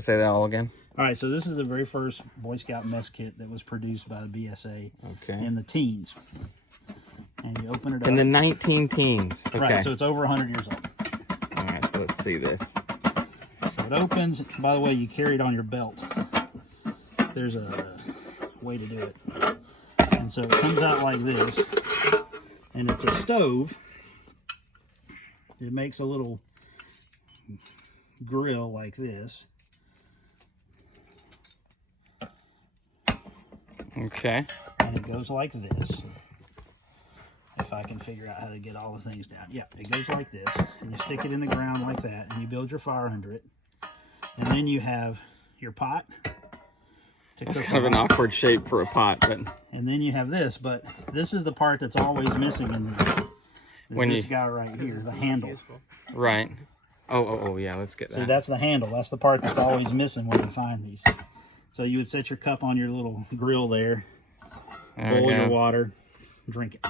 Say that all again. All right, so this is the very first Boy Scout mess kit that was produced by the BSA Okay. in the teens. And you open it up. In the 19 teens. Okay. Right, so it's over 100 years old. All right, so let's see this. So it opens. By the way, you carry it on your belt. There's a way to do it. And so it comes out like this. And it's a stove. It makes a little grill like this. Okay. And it goes like this. If I can figure out how to get all the things down. Yep, it goes like this. And you stick it in the ground like that. And you build your fire under it. And then you have your pot. That's kind of an awkward shape for a pot, but... And then you have this, but this is the part that's always missing in the... This guy right here, the handle. Right. Oh, yeah, let's get that. See, that's the handle. That's the part that's always missing when you find these. So you would set your cup on your little grill there, boil your water, drink it.